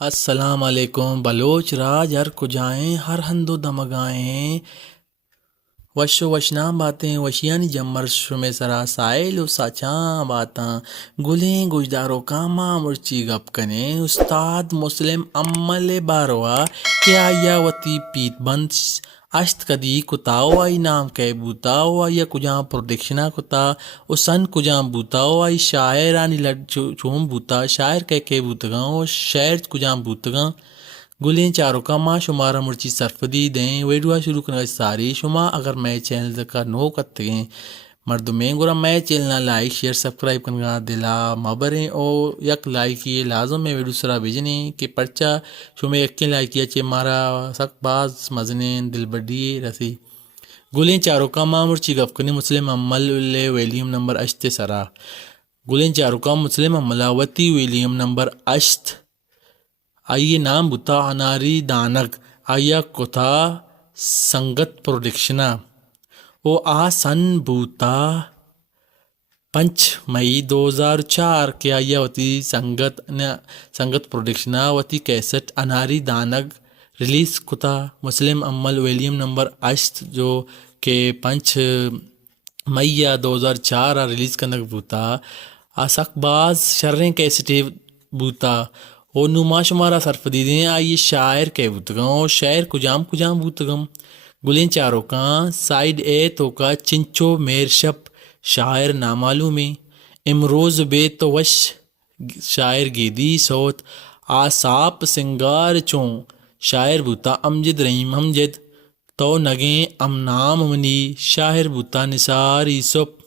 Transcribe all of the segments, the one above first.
السلام علیکم بلوچ راج ہر کجائیں ہر ہند و دمگائیں وش و وشنام باتیں وشیانی جمر شمے سرا سائل و ساچاں باتاں گلیں گجدارو کاما مرچی گپ کنے استاد مسلم عمل باروا کہ آیا وتی پیت بند اشت کدی کتاو آئی نام کہ بوتاو آئی کجاں پروڈکشنا کتا او سن کجاں بوتاو آئی شاعرانی لڈ چوم بوتا شاعر کہ بوتگاں او شعر کجاں بوتگاں گلیں چاروں کاما شمارا مرچی سرفدی دیں ویڈیو شروع کرنا ساری شما اگر میں چینل کا نو کرتے ہیں مردمیں گورا میں چینل لائک شیئر سبسکرائب کرنا دلا مبریں او یک لائک یہ لازم ہے ویڈیو سرا بھیجنے کہ پرچا شما یکیں لائک کیا چے مارا سک باز مزنے دل بڑی رسی گلیں چاروں کاما مرچی گپ کنی مسلم عمل ویلیم نمبر اشت سرا گلیں چاروں کام مسلم عملہ وتی ویلیم نمبر اشت آئیے نام بوتا اناری دانگ آیا کتا سنگت پروڈکشنا او آ سن بوتا 5 مئی 2004 کے آیا وتی سنگت پروڈکشنا وتی کیسٹ اناری دانگ ریلیز کتا مسلم عمل ویلیم نمبر اشت جو کہ 5 مئی 2004 ریلیز کنک بوتا آسک باز شریں کیسٹی بوتا او نما شمارا سرف دیدیں آئی شاعر کہ بوتگاں او شعر کجام بوتگم گلیں چاروں کاں سائیڈ اے تو کا چنچو میر شپ شاعر نامعلومی امروز بے تو وش شاعر گیدی سوت آساپ سنگار چوں شاعر بوتا امجد رحیم امجد تو نگیں ام نام منی شاعر بوتا نثار یوسف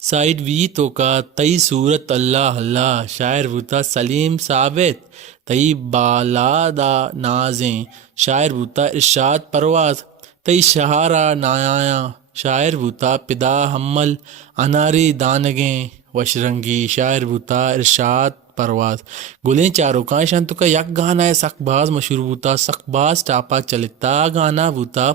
سائیڈ وی تو کا تئی صورت اللہ اللہ شاعر بوتا سلیم ثابت تئی بالا دا نازیں شاعر بوتا ارشاد پرواز تئی شہارا نایاں شاعر بوتا پدا حمل اناری دانگیں وشرنگی شاعر بوتا ارشاد پرواز گلیں چاروں کاشان تو کا یک گانا ہے سک باز مشہور بوتا سک باز ٹاپا چلتا گانا بوتا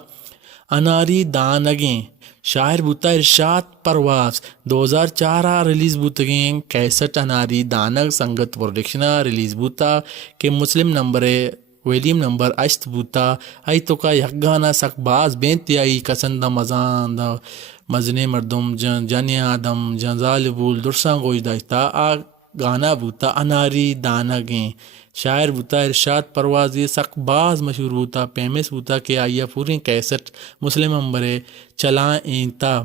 اناری دانگیں شاعر بوتا ارشاد پرواز 2004 ریلیز بوتگیں کیسٹ اناری دانگ سنگت پروڈکشنا ریلیز بوتا کہ مسلم نمبر ویلیم نمبر اشت بوتا آئی تو کا یک گانا سک باز بینتی آئی کسندہ مزان دا مزنے مردم جن آدم جن ظالبول درسان گوش داشتا آ گانا بوتا اناری دانگیں شاعر بوتا ارشاد پرواز یہ سک باز مشہور بوتا پیمس بوتا کہ آئیا پوری کیسٹ مسلم امبرے چلائیں اینتا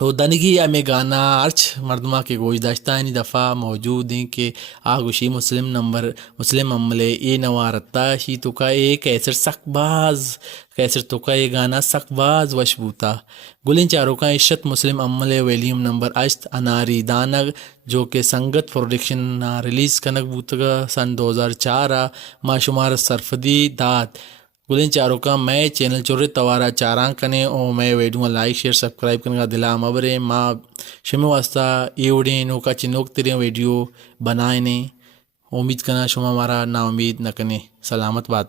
او دنگی ہمیں گانا ارچ مردمہ کے گوش داشتانی دفعہ موجود ہیں کہ آگوشی مسلم عملے اے نوارتا شی تو کا اے کیسٹ سک باز کیسٹ تو کا اے گانا سک باز وش بوتا گلیں چاروں کا عشت مسلم عملے ویلیم نمبر اشت اناری دانگ جو کہ سنگت پروڈکشن ریلیز کنک بوتگا سن 2004 ما شمار سرفدی دات گلیں چاروں کا میں چینل چورے توارا چاراں کنے او میں ویڈیو لائک شیئر سبسکرائب کرنے کا دلا مبرے ما شمی واسطہ ایوڑیں نو کا چنوک تیرے ویڈیو بنائے نے امید کرنا شما ہمارا نا امید نہ کنے سلامت بات